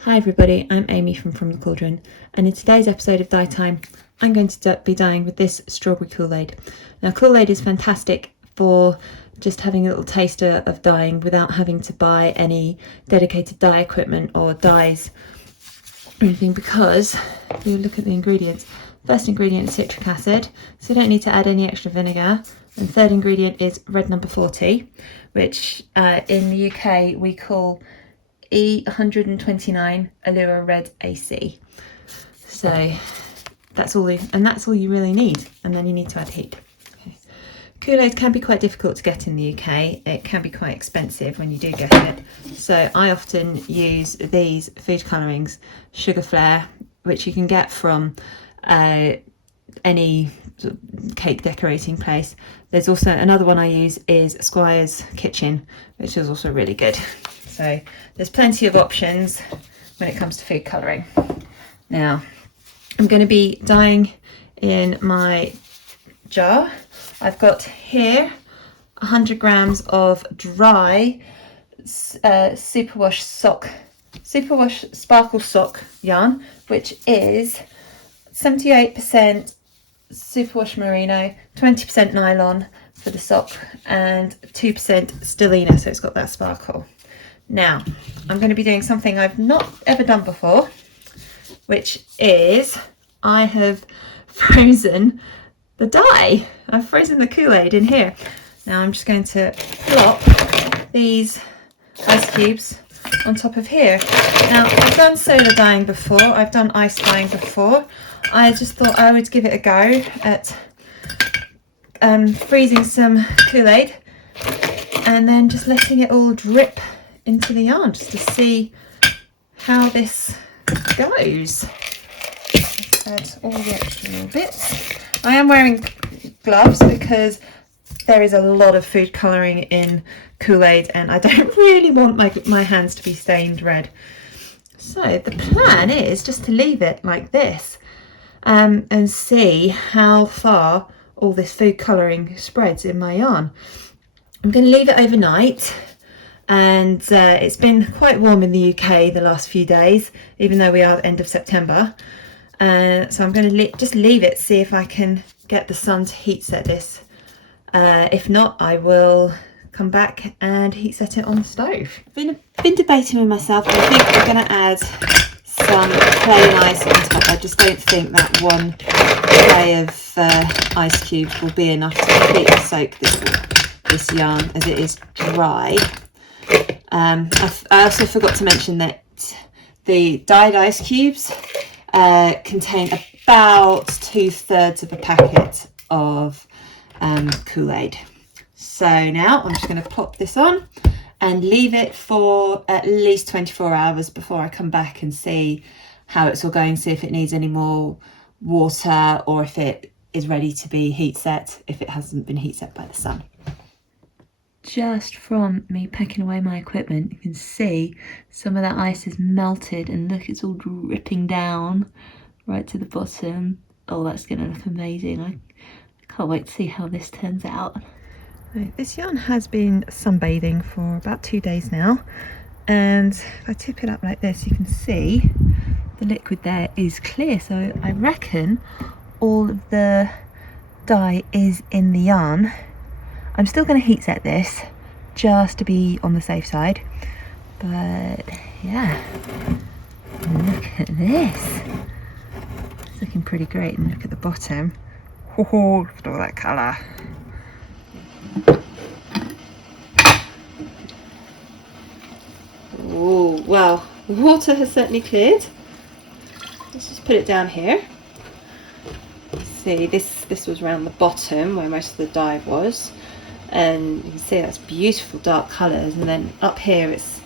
Hi everybody, I'm Amy from the Cauldron, and in today's episode of Dye Time I'm going to be dyeing with this strawberry Kool-Aid. Now Kool-Aid is fantastic for just having a little taster of dyeing without having to buy any dedicated dye equipment or dyes or anything, because if you look at the ingredients, first ingredient is citric acid, so you don't need to add any extra vinegar, and third ingredient is red number 40, which in the UK we call E129 Allura Red AC. So that's all you really need, and then you need to add heat. Okay. Kool-Aid can be quite difficult to get in the UK. It can be quite expensive when you do get it. So I often use these food colourings, Sugar Flare, which you can get from any sort of cake decorating place. There's also another one I use is Squire's Kitchen, which is also really good. So there's plenty of options when it comes to food colouring. Now I'm going to be dyeing in my jar. I've got here 100 grams of dry superwash sparkle sock yarn, which is 78% superwash merino, 20% nylon for the sock, and 2% stellina, so it's got that sparkle. Now I'm going to be doing something I've not ever done before, which is I have frozen the dye. I've frozen the Kool-Aid in here. Now I'm just going to plop these ice cubes on top of here. Now I've done solar dyeing before, I've done ice dyeing before. I just thought I would give it a go at freezing some Kool-Aid and then just letting it all drip into the yarn just to see how this goes. Add all the extra little bits. I am wearing gloves because there is a lot of food colouring in Kool-Aid and I don't really want my hands to be stained red. So the plan is just to leave it like this and see how far all this food colouring spreads in my yarn. I'm going to leave it overnight. And it's been quite warm in the UK the last few days, even though we are end of September. So I'm going to just leave it, see if I can get the sun to heat set this. If not, I will come back and heat set it on the stove. Been debating with myself. I think I'm going to add some plain ice on top. I just don't think that one tray of ice cubes will be enough to completely soak this yarn as it is dry. I also forgot to mention that the dyed ice cubes contain about 2/3 of a packet of Kool-Aid. So now I'm just going to pop this on and leave it for at least 24 hours before I come back and see how it's all going, see if it needs any more water or if it is ready to be heat set, if it hasn't been heat set by the sun. Just from me packing away my equipment, you can see some of that ice is melted and look, it's all dripping down right to the bottom. Oh, that's going to look amazing. I can't wait to see how this turns out. Right, this yarn has been sunbathing for about 2 days now, and if I tip it up like this, you can see the liquid there is clear, so I reckon all of the dye is in the yarn. I'm still going to heat set this just to be on the safe side, but yeah, look at this. It's looking pretty great, and look at the bottom. Oh, look at all that colour. Oh, well, the water has certainly cleared. Let's just put it down here. See, this was around the bottom where most of the dye was. And you can see that's beautiful dark colours, and then up here it's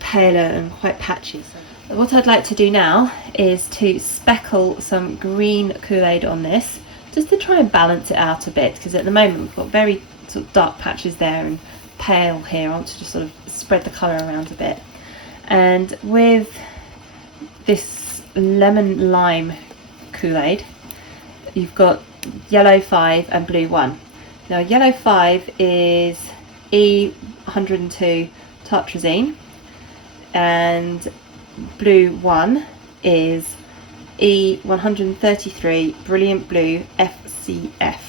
paler and quite patchy. So what I'd like to do now is to speckle some green Kool-Aid on this, just to try and balance it out a bit, because at the moment we've got very sort of dark patches there and pale here. I want to just sort of spread the colour around a bit. And with this Lemon-Lime Koolaid, you've got yellow 5 and blue 1. Now yellow 5 is E102 Tartrazine, and blue one is E133 Brilliant Blue FCF.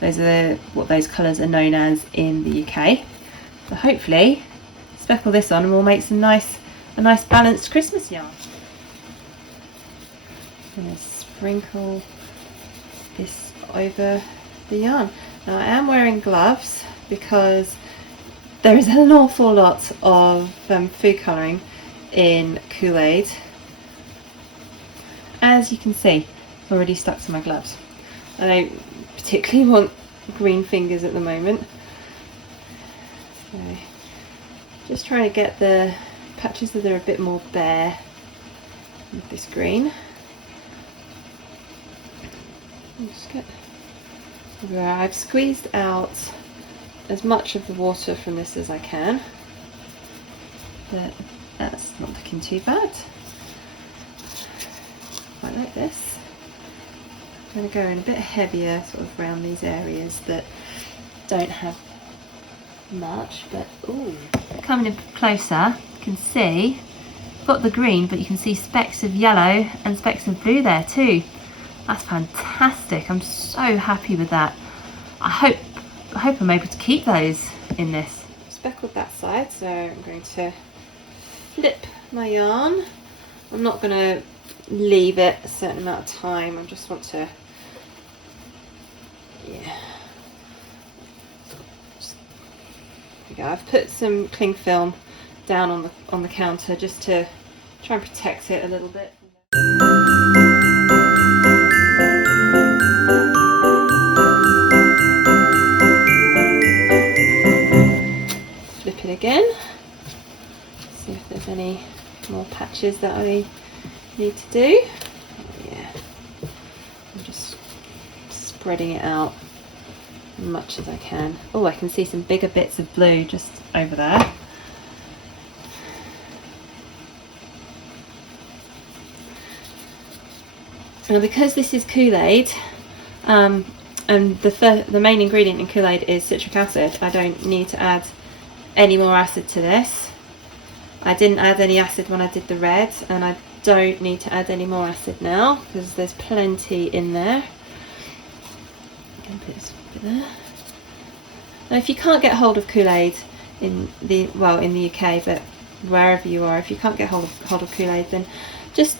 Those are what those colours are known as in the UK. So hopefully speckle this on and we'll make some a nice balanced Christmas yarn. I'm going to sprinkle this over the yarn. Now I am wearing gloves because there is an awful lot of food colouring in Kool-Aid. As you can see, it's already stuck to my gloves. I don't particularly want green fingers at the moment. So, just trying to get the patches that are a bit more bare with this green. Just get where I've squeezed out as much of the water from this as I can, but that's not looking too bad. Quite like this. I'm going to go in a bit heavier sort of around these areas that don't have much, but ooh. Coming in closer, you can see, got the green, but you can see specks of yellow and specks of blue there too. That's fantastic. I'm so happy with that. I hope I'm able to keep those in this. Speckled that side, so I'm going to flip my yarn. I'm not going to leave it a certain amount of time. I just want to, yeah. There we go. I've put some cling film down on the counter just to try and protect it a little bit. Flip it again. See if there's any more patches that I need to do. Oh, yeah. I'm just spreading it out as much as I can. Oh, I can see some bigger bits of blue just over there. Now, because this is Kool-Aid, and the main ingredient in Kool-Aid is citric acid, I don't need to add any more acid to this. I didn't add any acid when I did the red, and I don't need to add any more acid now because there's plenty in there. Put this bit there. Now, if you can't get hold of Kool-Aid in the UK, but wherever you are, if you can't get hold of Kool-Aid, then just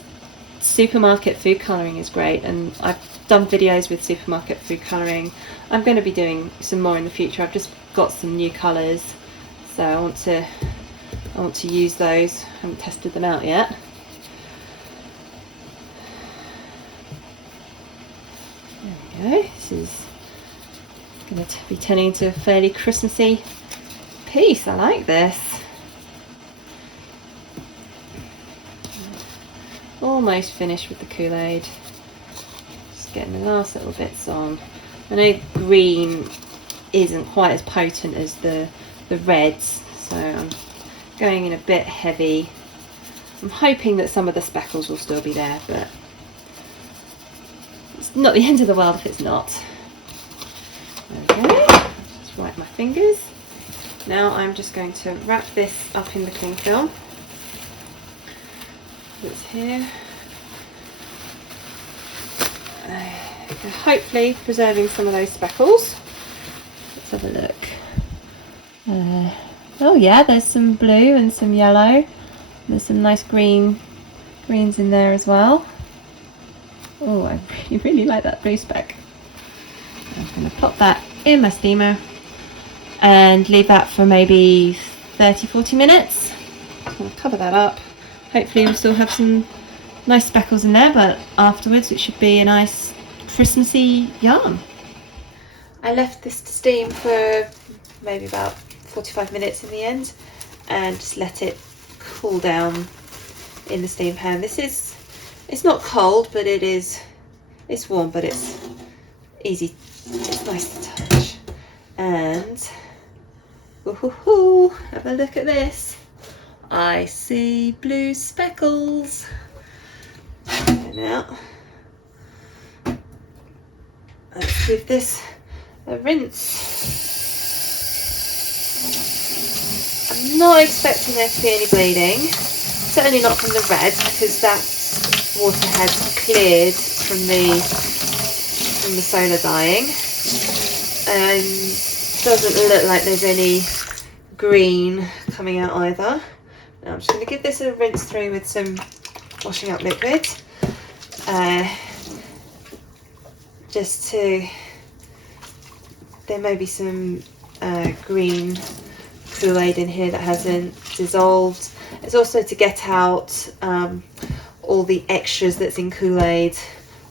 supermarket food colouring is great, and I've done videos with supermarket food colouring. I'm going to be doing some more in the future. I've just got some new colours, so I want to use those. I haven't tested them out yet. There we go. This is going to be turning into a fairly Christmassy piece. I like this. Almost finished with the Kool-Aid. Just getting the last little bits on. I know green isn't quite as potent as the reds, so I'm going in a bit heavy. I'm hoping that some of the speckles will still be there, but it's not the end of the world if it's not. Okay, just wipe my fingers. Now I'm just going to wrap this up in the cling film that's here. Hopefully preserving some of those speckles. Let's have a look. Oh yeah, there's some blue and some yellow. There's some nice greens in there as well. Oh, I really like that blue speck. I'm going to pop that in my steamer and leave that for maybe 30-40 minutes. I'm going to cover that up. Hopefully we'll still have some nice speckles in there, but afterwards it should be a nice Christmassy yarn. I left this to steam for maybe about 45 minutes in the end, and just let it cool down in the steam pan. It's not cold, but it's warm, but it's easy, it's nice to touch. And woohoo, have a look at this. I see blue speckles. Now let's give this a rinse. I'm not expecting there to be any bleeding. certainly not from the red, because that water has cleared from the solar dyeing, and doesn't look like there's any green coming out either. Now I'm just going to give this a rinse through with some washing up liquid, just to, there may be some green Kool-Aid in here that hasn't dissolved. It's also to get out all the extras that's in Kool-Aid,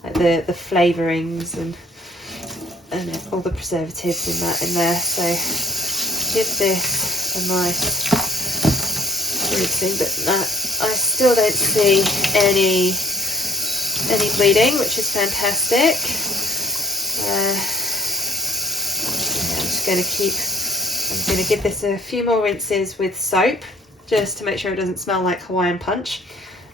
like the flavourings and all the preservatives in there. So give this a nice rinsing, but I still don't see any bleeding, which is fantastic. I'm going to give this a few more rinses with soap, just to make sure it doesn't smell like Hawaiian Punch,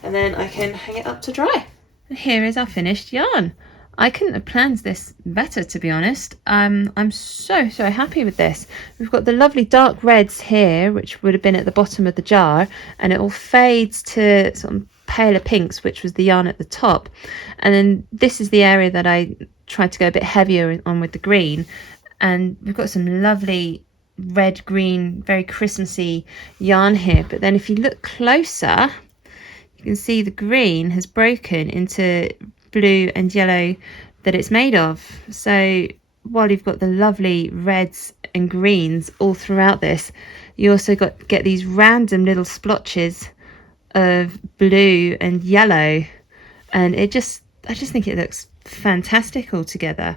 and then I can hang it up to dry. And here is our finished yarn. I couldn't have planned this better, to be honest. I'm so happy with this. We've got the lovely dark reds here, which would have been at the bottom of the jar, and it all fades to sort of paler pinks, which was the yarn at the top. And then this is the area that I tried to go a bit heavier on with the green, and we've got some lovely red, green, very Christmassy yarn here. But then if you look closer, you can see the green has broken into blue and yellow that it's made of. So while you've got the lovely reds and greens all throughout this, you also get these random little splotches of blue and yellow, and I just think it looks fantastic all together.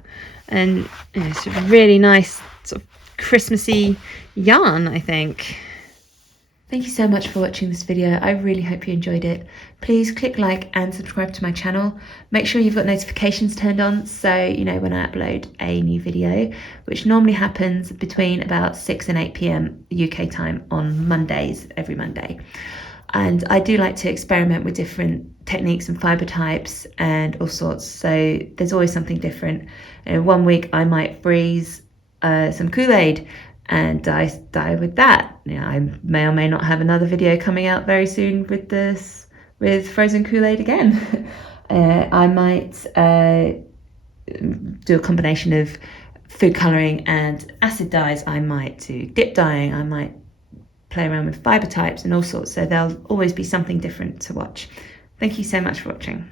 And it's a really nice sort of Christmassy yarn, I think. Thank you so much for watching this video. I really hope you enjoyed it. Please click like and subscribe to my channel. Make sure you've got notifications turned on so you know when I upload a new video, which normally happens between about 6 and 8 p.m. UK time on Mondays, every Monday. And I do like to experiment with different techniques and fibre types and all sorts, so there's always something different. One week I might freeze some Kool-Aid and dye with that. I may or may not have another video coming out very soon with frozen Kool-Aid again. I might do a combination of food colouring and acid dyes. I might do dip dyeing. I might play around with fibre types and all sorts, so there'll always be something different to watch. Thank you so much for watching.